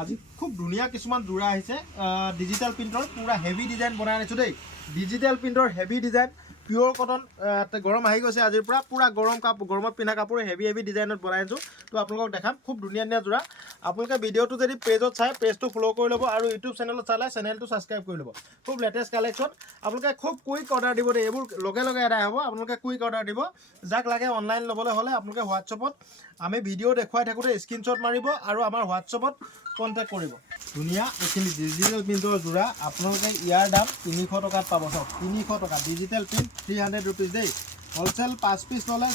আজি খুব ধুনীয়া কিছুমান যোৰা আহিছে ডিজিটেল প্ৰিণ্টৰ পুৰা হেভি ডিজাইন বনাই আনিছোঁ দেই ডিজিটেল প্ৰিণ্টৰ হেভি ডিজাইন পিওৰ কটন গৰম আহি গৈছে আজিৰ পৰা পুৰা গৰমত পিন্ধা কাপোৰ হেভি ডিজাইনত বনাই আনিছোঁ তো আপোনালোকক দেখাম খুব ধুনীয়া যোৰা আপোনালোকে ভিডিঅ'টো যদি পেজত চাই পেজটো ফ'ল' কৰি ল'ব আৰু ইউটিউব চেনেলত চালে চেনেলটো ছাবস্ক্ৰাইব কৰি ল'ব খুব লেটেষ্ট কালেকশ্যন আপোনালোকে খুব কুইক অৰ্ডাৰ দিব দেই এইবোৰ লগে আদায় হ'ব আপোনালোকে কুইক অৰ্ডাৰ দিব যাক লাগে অনলাইন ল'বলৈ হ'লে আপোনালোকে হোৱাটছএপত আমি ভিডিঅ' দেখুৱাই থাকোঁতে স্ক্ৰীনশ্বট মাৰিব আৰু আমাৰ হোৱাটছএপত কণ্টেক্ট কৰিব ধুনীয়া এইখিনি ডিজিটেল প্ৰিণ্টৰ যোৰা আপোনালোকে ইয়াৰ দাম 300 টকাত পাব চাওক 300 টকা ডিজিটেল প্ৰিণ্ট 300 ৰুপিজ দেই হ'লচেল 5 পিচ ল'লে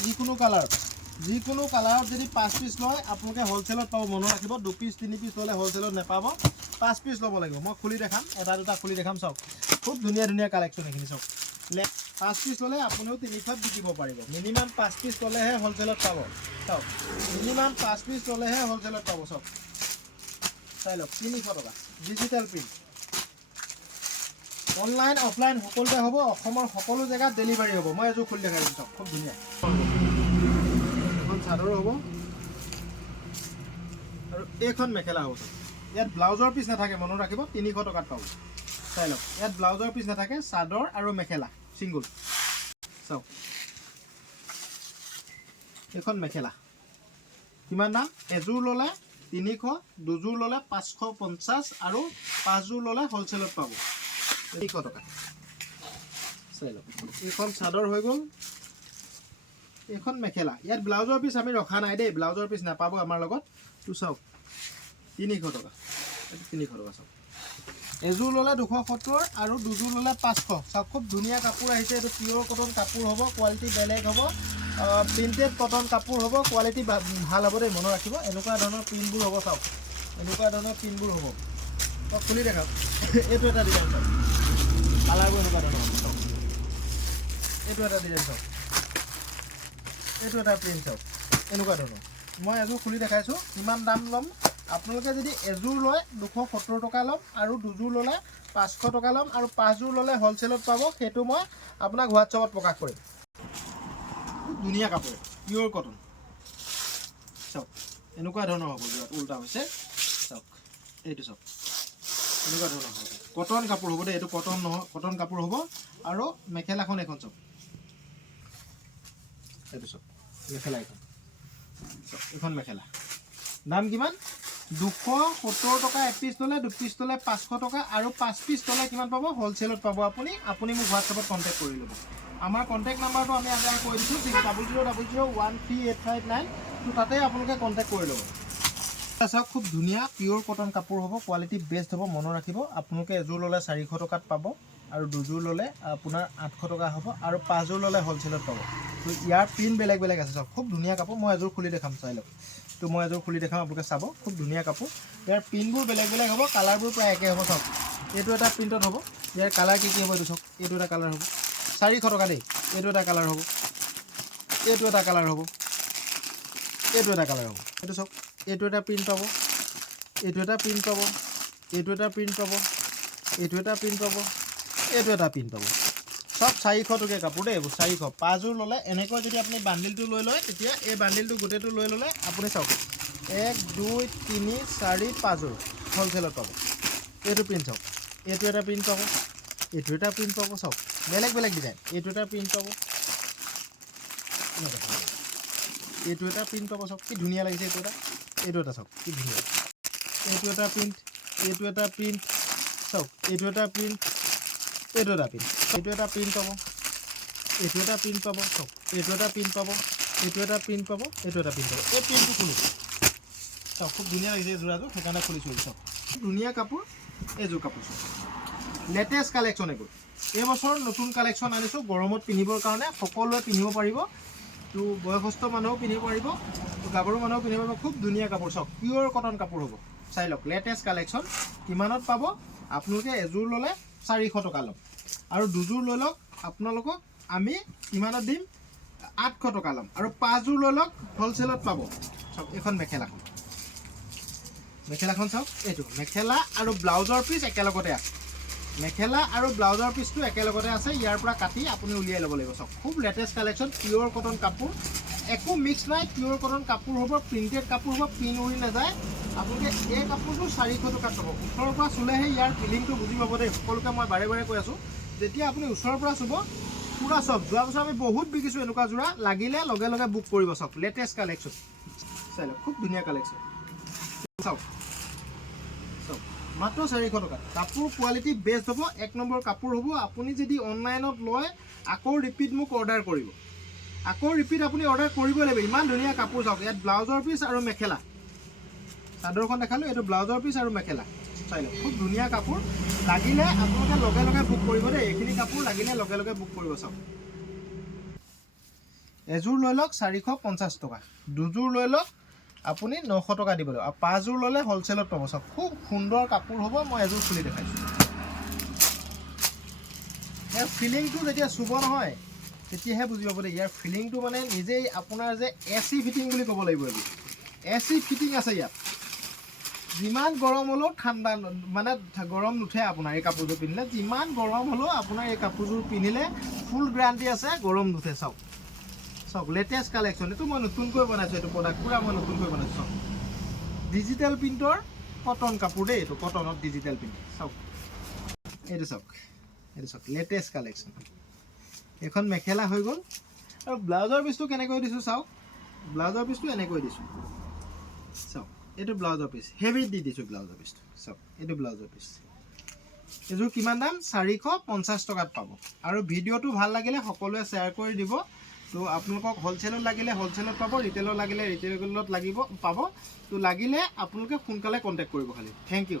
যিকোনো কালাৰত যদি 5 পিচ লয় আপোনালোকে হ'লচেলত পাব মনত ৰাখিব 2 পিচ 3 পিচ ল'লে হ'লচেলত নাপাব 5 পিচ ল'ব লাগিব মই খুলি দেখাম এটা দুটা খুলি দেখাম চাওক খুব ধুনীয়া কালেকশ্যন এইখিনি চাওক 5 পিচ ল'লে আপুনিও 300ত বিকিব পাৰিব মিনিমাম 5 পিচ ল'লেহে হ'লচেলত পাব চাওক মিনিমাম 5 পিচ ল'লেহে হ'লচেলত পাব চাওক চাই লওক 300 টকা ডিজিটেল প্ৰিণ্ট অনলাইন অফলাইন সকলোতে হ'ব অসমৰ সকলো জেগাত ডেলিভাৰী হ'ব মই এযোৰ খুলি দেখাই দিম চাওক খুব ধুনীয়া এখন চাদৰ হ'ব আৰু এইখন মেখেলা হ'ব ইয়াত ব্লাউজৰ পিচ নাথাকে মনত ৰাখিব 300 টকাত পাব চাই লওক ইয়াত ব্লাউজৰ পিচ নাথাকে চাদৰ আৰু মেখেলা চিংগুল চাওক এইখন মেখেলা কিমান দাম এযোৰ ল'লে 300 দুযোৰ ল'লে 550 আৰু 5 যোৰ ল'লে হ'লচেলত পাব 300 টকা চাই লওক এইখন চাদৰ হৈ গ'ল এইখন মেখেলা ইয়াত ব্লাউজৰ পিচ আমি ৰখা নাই দেই ব্লাউজৰ পিচ নাপাব আমাৰ লগত তো চাওক 300 টকা 300 টকা চাওক এযোৰ ল'লে 270 আৰু দুযোৰ ল'লে 500 চাওক খুব ধুনীয়া কাপোৰ আহিছে এইটো পিওৰ কটন কাপোৰ হ'ব কোৱালিটি বেলেগ হ'ব প্ৰিণ্টেড কটন কাপোৰ হ'ব কোৱালিটি ভাল হ'ব দেই মনত ৰাখিব এনেকুৱা ধৰণৰ প্ৰিণ্টবোৰ হ'ব চাওক এনেকুৱা ধৰণৰ প্ৰিণ্টবোৰ হ'ব তো খুলি দেখাওক এইটো এটা ডিজাইন চাওক কালাৰবোৰ এনেকুৱা ধৰণৰ হ'ব চাওক এইটো এটা ডিজাইন চাওক এইটো এটা প্ৰিণ্ট চাওক এনেকুৱা ধৰণৰ মই এযোৰ খুলি দেখাইছোঁ কিমান দাম ল'ম আপোনালোকে যদি এযোৰ লয় 270 টকা ল'ম আৰু দুযোৰ ল'লে 500 টকা ল'ম আৰু 5 যোৰ ল'লে হ'লচেলত পাব সেইটো মই আপোনাক হোৱাটছএপত প্ৰকাশ কৰিম খুব ধুনীয়া কাপোৰ পিওৰ কটন চাওক এনেকুৱা ধৰণৰ হ'ব যোৱাত উল্টা হৈছে চাওক এইটো চাওক এনেকুৱা ধৰণৰ হ'ব কটন কাপোৰ হ'ব দেই এইটো কটন নহয় কটন কাপোৰ হ'ব আৰু মেখেলাখন এখন চাওক এইটো চাওক মেখেলা এইখন মেখেলা দাম কিমান 270 টকা এপিচ ল'লে 2 পিচ ল'লে 500 টকা আৰু 5 পিচ ল'লে কিমান পাব হ'লচেলত পাব আপুনি মোক হোৱাটছএপত কণ্টেক্ট কৰি ল'ব আমাৰ কণ্টেক্ট নাম্বাৰটো আমি আগে কৈ দিছোঁ 0000133859 তো তাতে আপোনালোকে কণ্টেক্ট কৰি ল'ব চাওক খুব ধুনীয়া পিওৰ কটন কাপোৰ হ'ব কোৱালিটি বেষ্ট হ'ব মনত ৰাখিব আপোনালোকে এযোৰ ল'লে 400 টকাত পাব আৰু দুযোৰ ল'লে আপোনাৰ 800 টকা হ'ব আৰু 5 যোৰ ল'লে হ'লচেলত পাব তো ইয়াৰ প্ৰিণ্ট বেলেগ আছে চাওক খুব ধুনীয়া কাপোৰ মই এযোৰ খুলি দেখাম চাই লওক তো মই এযোৰ খুলি দেখাম আপোনালোকে চাব খুব ধুনীয়া কাপোৰ ইয়াৰ প্ৰিণ্টবোৰ বেলেগ হ'ব কালাৰবোৰ প্ৰায় একে হ'ব চাওক এইটো এটা প্ৰিণ্টত হ'ব ইয়াৰ কালাৰ কি হ'ব এইটো চাওক এইটো এটা কালাৰ হ'ব 400 টকা দেই এইটো এটা কালাৰ হ'ব এইটো এটা কালাৰ হ'ব এইটো এটা কালাৰ হ'ব এইটো চাওক এইটো এটা প্ৰিণ্ট পাব এইটো এটা প্ৰিণ্ট পাব এইটো এটা প্ৰিণ্ট পাব এইটো এটা প্ৰিণ্ট পাব এইটো এটা প্ৰিণ্ট পাব সব 400 টকীয়া কাপোৰ দেই এইবোৰ 400 5 যোৰ ল'লে এনেকৈ যদি আপুনি বান্ডিলটো লৈ লয় তেতিয়া এই বান্ডিলটো গোটেইটো লৈ ল'লে আপুনি চাওক 1 2 3 4 5 যোৰ হ'লচেলত পাব এইটো প্ৰিণ্ট চাওক এইটো এটা প্ৰিণ্ট পাব এইটো এটা প্ৰিণ্ট পাব চাওক বেলেগ ডিজাইন এইটো এটা প্ৰিণ্ট পাব এইটো এটা প্ৰিণ্ট পাব চাওক কি ধুনীয়া লাগিছে এইটো এটা চাওক কি ধুনীয়া এইটো এটা প্ৰিণ্ট চাওক এইটো এটা প্ৰিণ্ট এইটো এটা প্ৰিণ্ট এইটো এটা প্ৰিণ্ট পাব এইটো এটা প্ৰিণ্ট পাব চাওক এইটো এটা প্ৰিণ্ট পাব এইটো এটা প্ৰিণ্ট পাব এইটো এটা প্ৰিণ্ট পাব এই প্ৰিণ্টটো খুলিছোঁ চাওক খুব ধুনীয়া লাগিছে এই যোৰাযোৰ সেইকাৰণে খুলিছোঁ চাওক ধুনীয়া কাপোৰ এইযোৰ কাপোৰ চাওক লেটেষ্ট কালেকশ্যন এইবোৰ এইবছৰ নতুন কালেকশ্যন আনিছোঁ গৰমত পিন্ধিবৰ কাৰণে সকলোৱে পিন্ধিব পাৰিব তো বয়সস্থ মানুহেও পিন্ধিব পাৰিব তো গাভৰু মানুহেও পিন্ধিব পাৰিব খুব ধুনীয়া কাপোৰ চাওক পিওৰ কটন কাপোৰ হ'ব চাই লওক লেটেষ্ট কালেকশ্যন কিমানত পাব আপোনালোকে এযোৰ ল'লে 400 টকা ল'ম আৰু দুযোৰ লৈ লওক আপোনালোকক আমি কিমানত দিম 800 টকা ল'ম আৰু 5 যোৰ লৈ লওক হ'লচেলত পাব চাওক এইখন মেখেলাখন চাওক এইটো মেখেলা আৰু ব্লাউজৰ পিচ একেলগতে আছে মেখেলা আৰু ব্লাউজৰ পিচটো একেলগতে আছে ইয়াৰ পৰা কাটি আপুনি উলিয়াই ল'ব লাগিব চাওক খুব লেটেষ্ট কালেকশ্যন পিওৰ কটন কাপোৰ একো মিক্স নাই, পিয়ৰ কটন কাপোৰ হ'ব, প্ৰিণ্টেড কাপোৰ হ'ব, পিন উৰি নাযায়। আপোনালোকে এই কাপোৰটো 400 টকাত পাব। ওচৰৰ পৰা চুলেহে ইয়াৰ ফিলিংটো বুজি পাব দেই। সকলোকে মই বাৰে বাৰে কৈ আছোঁ, যেতিয়া আপুনি ওচৰৰ পৰা চুব পুৰা চব। যোৱা বছৰ আমি বহুত বিকিছোঁ এনেকুৱা যোৰা, লাগিলে লগে লগে বুক কৰিব। চাওক লেটেষ্ট কালেকশ্যন, চাই লওক খুব ধুনীয়া কালেকশ্যন। চাওক চাওক মাত্ৰ 400 টকা। কাপোৰ কোৱালিটি বেষ্ট হ'ব, 1 নম্বৰ কাপোৰ হ'ব। আপুনি যদি অনলাইনত লয় আকৌ ৰিপিট মোক অৰ্ডাৰ কৰিব, আকৌ ৰিপিট আপুনি অৰ্ডাৰ কৰিবই লাগিব। ইমান ধুনীয়া কাপোৰ চাওক, ইয়াত ব্লাউজৰ পিচ আৰু মেখেলা। চাদৰখন দেখালোঁ, এইটো ব্লাউজৰ পিচ আৰু মেখেলা। চাই লওক খুব ধুনীয়া কাপোৰ, লাগিলে আপোনালোকে লগে লগে বুক কৰিব দেই। এইখিনি কাপোৰ লাগিলে লগে লগে বুক কৰিব। চাওক এযোৰ লৈ লওক 450 টকা, দুযোৰ লৈ লওক আপুনি 900 টকা দিব লাগিব, আৰু 5 যোৰ ল'লে হ'লচেলত পাব। চাওক খুব সুন্দৰ কাপোৰ হ'ব। মই এযোৰ খুলি দেখাইছোঁ। ইয়াৰ ফিলিংটো যেতিয়া চুব নহয় তেতিয়াহে বুজি পাব দেই। ইয়াৰ ফিলিংটো মানে নিজেই আপোনাৰ যে AC ফিটিং বুলি ক'ব লাগিব। এইটো AC ফিটিং আছে ইয়াত। যিমান গৰম হ'লেও ঠাণ্ডা মানে গৰম নুঠে আপোনাৰ এই কাপোৰযোৰ পিন্ধিলে। যিমান গৰম হ'লেও আপোনাৰ এই কাপোৰযোৰ পিন্ধিলে ফুল গ্যাৰাণ্টি আছে, গৰম নুঠে। চাওক চাওক লেটেষ্ট কালেকশ্যন, এইটো মই নতুনকৈ বনাইছোঁ। এইটো প্ৰডাক্ট পূৰা মই নতুনকৈ বনাইছোঁ। চাওক ডিজিটেল প্ৰিণ্টৰ কটন কাপোৰ দেই, এইটো কটনত ডিজিটেল প্ৰিণ্ট। চাওক এইটো চাওক, এইটো চাওক লেটেষ্ট কালেকশ্যন। এখন মেখেলা হৈ গ'ল, আৰু ব্লাউজৰ পিচটো কেনেকৈ দিছোঁ চাওক। ব্লাউজৰ পিচটো এনেকৈ দিছোঁ। চাওক এইটো ব্লাউজৰ পিচ, হেভিত দি দিছোঁ ব্লাউজৰ পিচটো। চাওক এইটো ব্লাউজৰ পিচ। এইযোৰ কিমান দাম? 450 টকাত পাব। আৰু ভিডিঅ'টো ভাল লাগিলে সকলোৱে শ্বেয়াৰ কৰি দিব। তো আপোনালোকক হ'লচেলত লাগিলে হ'লচেলত পাব, ৰিটেইলত লাগিলে ৰিটেইলত পাব। তো লাগিলে আপোনালোকে সোনকালে কণ্টেক্ট কৰিব খালি। Thank U.